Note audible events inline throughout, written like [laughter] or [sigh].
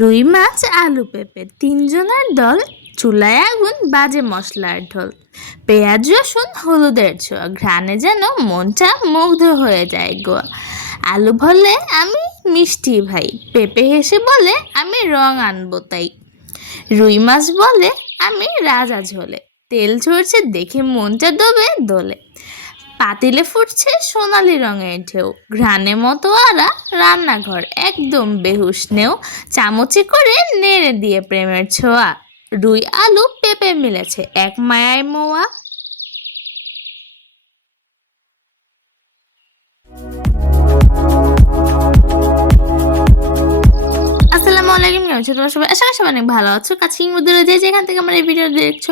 রুই মাছ, আলু পেঁপে, তিনজনের দল চুলায় আগুন, বাজে মশলার ঢোল। পেঁয়াজ, রসুন, হলুদের ছোঁয়া, ঘ্রাণে যেন মনটা মুগ্ধ হয়ে যায় গো আলু বলে আমি মিষ্টি ভাই, পেঁপে হেসে বলে আমি রং আনব তাই। রুই মাছ বলে আমি রাজা ঝোলে, তেল ঝরছে দেখে মনটা দোবে দোলে। পাতিলে ফুটছে সোনালি রঙের ঢেউ। ঘ্রানে মতো আরা রান্নাঘর, একদম বেহুশ নেও। চামচে করে নেড়ে দিয়ে প্রেমের ছোঁয়া। রুই আলু পেঁপে মিলেছে, এক মায়ায় মোয়া। আসসালামু আলাইকুম, কেমন আছো তোমরা সবাই? আশা করি অনেক ভালো আছো। কাছে বন্ধুরা যে যেখান থেকে আমার এই ভিডিও দেখছ,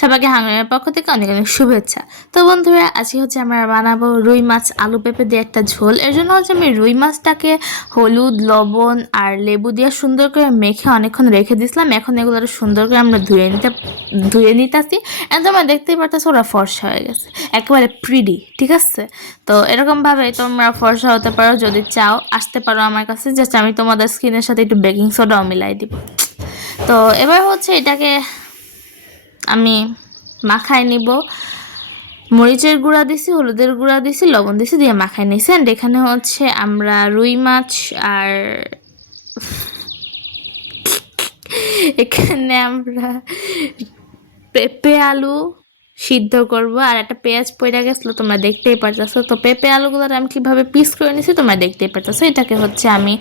সবাইকে হাঙ্গামের পক্ষ থেকে অনেক অনেক শুভেচ্ছা। তো বন্ধুরা, আজকে হচ্ছে আমরা বানাবো রুই মাছ, আলু পেঁপে দিয়ে একটা ঝোল। এর জন্য হচ্ছে আমি রুই মাছটাকে হলুদ, লবণ আর লেবু দিয়ে সুন্দর করে মেখে অনেকক্ষণ রেখে দিয়েছিলাম। এখন এগুলো সুন্দর করে আমরা ধুয়ে নিতে, ধুয়ে নিতেছি। এখন তোমরা দেখতেই পারতেছো ওরা ফর্সা হয়ে গেছে। একেবারে প্রিডি ঠিক আছে? তো এরকমভাবে তোমরা ফর্সা হতে পারো যদি চাও। আসতে পারো আমার কাছে। জাস্ট আমি তোমাদের স্কিনের সাথে একটু বেকিং সোডাও মিলাই দিব। তো এবার হচ্ছে এটাকে আমি মাখায় নিব। মরিচের গুঁড়া দিছি, হলুদের গুঁড়া দিছি, লবণ দিছি, দিয়ে মাখায় নিছি। অ্যান্ড এখানে হচ্ছে আমরা রুই মাছ আর এখানে আমরা পেঁপে আলু সিদ্ধ করব। আর একটা পেঁয়াজ পয়রা গেছিল, তোমরা দেখতেই পারতেছো। তো পেঁপে আলুগুলো আমি কীভাবে পিস করে নিছি, তোমরা দেখতেই পারতেছো। এটাকে হচ্ছে আমি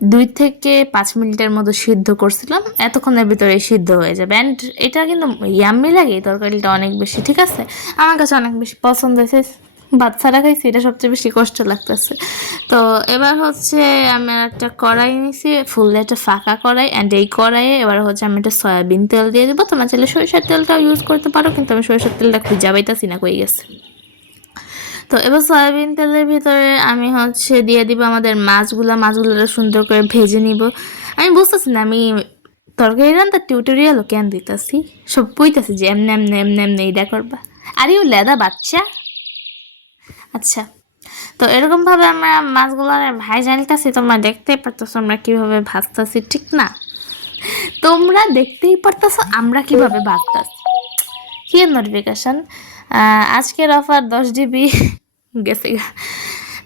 দুই থেকে পাঁচ মিনিটের মতো সিদ্ধ করছিলাম। এতক্ষণের ভিতরে সিদ্ধ হয়ে যাবে। অ্যান্ড এটা কিন্তু ইয়াম্মি লাগে, এই তরকারিটা অনেক বেশি, ঠিক আছে? আমার কাছে অনেক বেশি পছন্দ হয়েছে। ছাড়া খাইছি, এটা সবচেয়ে বেশি কষ্ট লাগতেছে। তো এবার হচ্ছে আমি একটা কড়াই নিছি ফুল একটা ফাঁকা কড়াই। অ্যান্ড এই কড়াইয়ে এবার হচ্ছে আমি একটা সয়াবিন তেল দিয়ে দেবো। তোমার চাইলে সরিষার তেলটাও ইউজ করতে পারো, কিন্তু আমি সরিষার তেলটা খুঁজে পাইতাছি না, কই গেছে। তো এবার সয়াবিন তেলের ভিতরে আমি হচ্ছে দিয়ে দিব আমাদের মাছগুলো মাছগুলো সুন্দর করে ভেজে নিব। আমি বুঝতেছি না, আমি তরকারি রান্নার টিউটোরিয়ালও কেন দিতেছি? সব কইতাছি যে এমনি এমনি এমনি এমনি এইটা করবা। আর ইউ লেদা বাচ্চা? আচ্ছা তো এরকমভাবে আমরা মাছগুলো ভাই জানিতেছি, তোমরা দেখতেই পারতেছো আমরা কীভাবে ভাজতেছি, ঠিক না? তোমরা দেখতেই পারতেছো আমরা কীভাবে ভাজতেছি। কি নোটিফিকেশন আজকের অফার দশ জিবি [laughs] গেছে।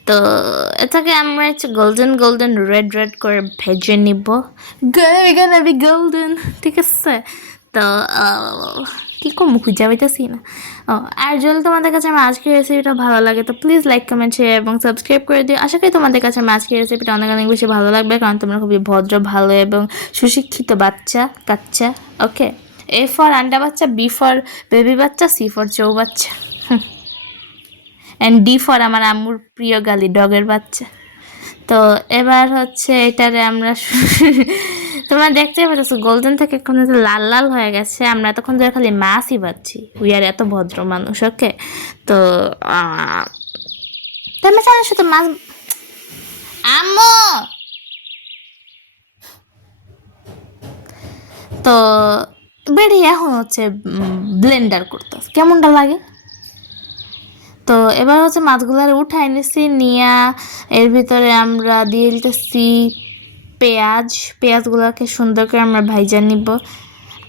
তো এটাকে আমরা হচ্ছে গোল্ডেন গোল্ডেন রেড রেড করে ভেজে নিব। বি গোল্ডেন ঠিক আছে? তো কি কম খুঁজে পাইতেছি না। ও, আর যদি তোমাদের কাছে আমার আজকের রেসিপিটা ভালো লাগে, তো প্লিজ লাইক কমেন্ট শেয়ার এবং সাবস্ক্রাইব করে দিও। আশা করি তোমাদের কাছে আমার আজকের রেসিপিটা অনেক অনেক বেশি ভালো লাগবে, কারণ তোমরা খুবই ভদ্র, ভালো এবং সুশিক্ষিত বাচ্চা কাচ্চা ওকে এ ফর আন্ডা বাচ্চা বি ফর বেবি বাচ্চা সি ফর চৌ বাচ্চা। অ্যান্ড ডি ফর আমার আম্মুর প্রিয় গালি ডগের বাচ্চা। তো এবার হচ্ছে এটারে আমরা [laughs] তোমরা দেখতে পাচ্ছ গোল্ডেন থেকে এখন লাল লাল হয়ে গেছে আমরা এতক্ষণ ধরে খালি মাছই পাচ্ছি। উই আর এত ভদ্র মানুষ ওকে তো আহ, তুমি জানো শুধু মাছ আম্মু! তো বেড়ে এখন হচ্ছে ব্লেন্ডার করতে কেমনটা লাগে? তো এবার হচ্ছে মাছগুলার উঠাই নিছি, নিয়া এর ভিতরে আমরা দিয়ে দিতেছি পেঁয়াজ। পেঁয়াজগুলোকে সুন্দর করে আমরা ভাইজা নিব।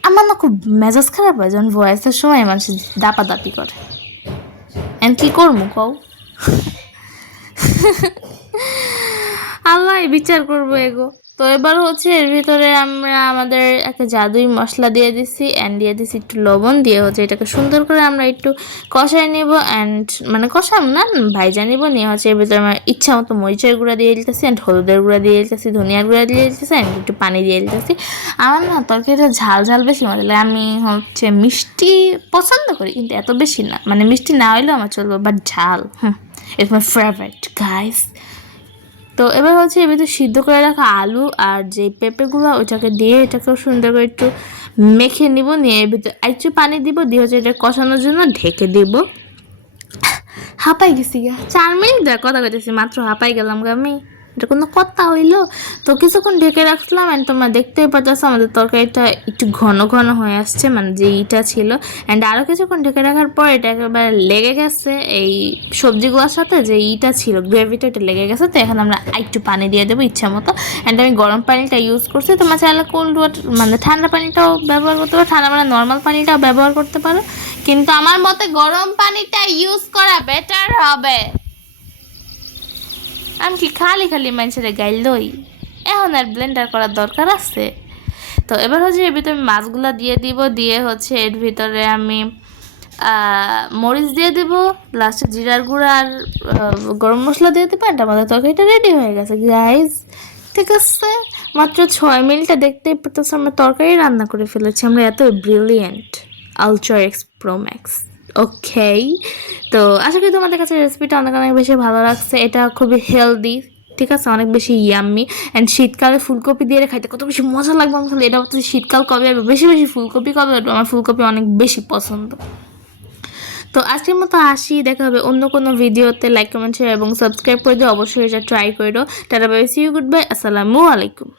আমার না খুব মেজাজ খারাপ হয় যখন ভয়েসের সময় মানুষ দাপা দাপি করে। এন কি করব কও? [laughs] আল্লাহ বিচার করব এগো। তো এবার হচ্ছে এর ভিতরে আমরা আমাদের একটা জাদুই মশলা দিয়ে দিছি অ্যান্ড দিয়ে দিছি একটু লবণ দিয়ে হচ্ছে এটাকে সুন্দর করে আমরা একটু কষাই নিব অ্যান্ড মানে কষাম না ভাইজা নিব, নিয়ে হচ্ছে এর ভিতরে আমার ইচ্ছা মতো মরিচের গুঁড়া দিয়ে দিতেছি অ্যান্ড হলুদের গুঁড়া দিয়ে দিতেছি ধনিয়ার গুঁড়া দিয়ে দিতেছি অ্যান্ড একটু পানি দিয়ে দিতেছি। আমার না তরকারিটা ঝাল ঝাল বেশি মজা লাগে। আমি হচ্ছে মিষ্টি পছন্দ করি, কিন্তু এত বেশি না। মানে মিষ্টি না হইলেও আমার চলবে বাট ঝাল, hmm it's my favourite guys তো এবার হচ্ছে এবার তো সিদ্ধ করে রাখা আলু আর যে পেঁপেগুলো ওইটাকে দিয়ে এটাকেও সুন্দর করে একটু মেখে নিব নিয়ে এর ভিতরে একটু পানি দিব দিয়ে হচ্ছে এটা কষানোর জন্য ঢেকে দিব। হাঁপাই গেছি গা। চার মিনিট দেখ কথা কইতেছি মাত্র হাঁপাই গেলাম গা আমি। এটা কোনো কথা হইল? তো কিছুক্ষণ ঢেকে রাখলাম অ্যান্ড তোমরা দেখতেই পাচ্ছ আমাদের তরকারিটা একটু ঘন ঘন হয়ে আসছে মানে যে ইটা ছিল। অ্যান্ড আরও কিছুক্ষণ ঢেকে রাখার পর এটা একেবারে লেগে গেছে, এই সবজিগুলোর সাথে যে ইটা ছিল, গ্রেভিটা এটা লেগে গেছে, তো এখন আমরা একটু পানি দিয়ে দেবো ইচ্ছা মতো। অ্যান্ড আমি গরম পানিটা ইউজ করছি, তোমার চাইলে কোল্ড ওয়াটার মানে ঠান্ডা পানিটাও ব্যবহার করতে পারো, ঠান্ডা মানে নর্মাল পানিটাও ব্যবহার করতে পারো। কিন্তু আমার মতে গরম পানিটা ইউজ করা বেটার হবে। আমি কি খালি খালি মানুষের গাইল দই। এখন আর ব্লেন্ডার করার দরকার আছে। তো এবার হচ্ছে এর ভিতরে মাছগুলো দিয়ে দিব, দিয়ে হচ্ছে এর ভিতরে আমি মরিচ দিয়ে দিব লাস্টে জিরার গুঁড়া আর গরম মশলা দিয়ে দেবো আর আমাদের তরকারিটা রেডি হয়ে গেছে গাইজ ঠিক আছে? মাত্র ছয় মিনিটে দেখতেই পারতেছে আমরা তরকারি রান্না করে ফেলেছি, আমরা এত brilliant ultra X pro max okay তো আশা করি তোমাদের কাছে রেসিপিটা অনেক অনেক বেশি ভালো লাগছে। এটা খুবই হেলদি ঠিক আছে? অনেক বেশি ইয়াম্মি অ্যান্ড শীতকালে ফুলকপি দিয়ে খাইতে কত বেশি মজা লাগবে আমি খালি এটা শীতকাল কবে বেশি বেশি ফুলকপি কবে আমার ফুলকপি অনেক বেশি পছন্দ। তো আজকের মতো আসি। দেখা হবে অন্য কোনো ভিডিওতে। লাইক কমেন্ট শেয়ার এবং সাবস্ক্রাইব করে দিও। অবশ্যই এটা ট্রাই করে দিও tata bye see you goodbye আসসালামু আলাইকুম।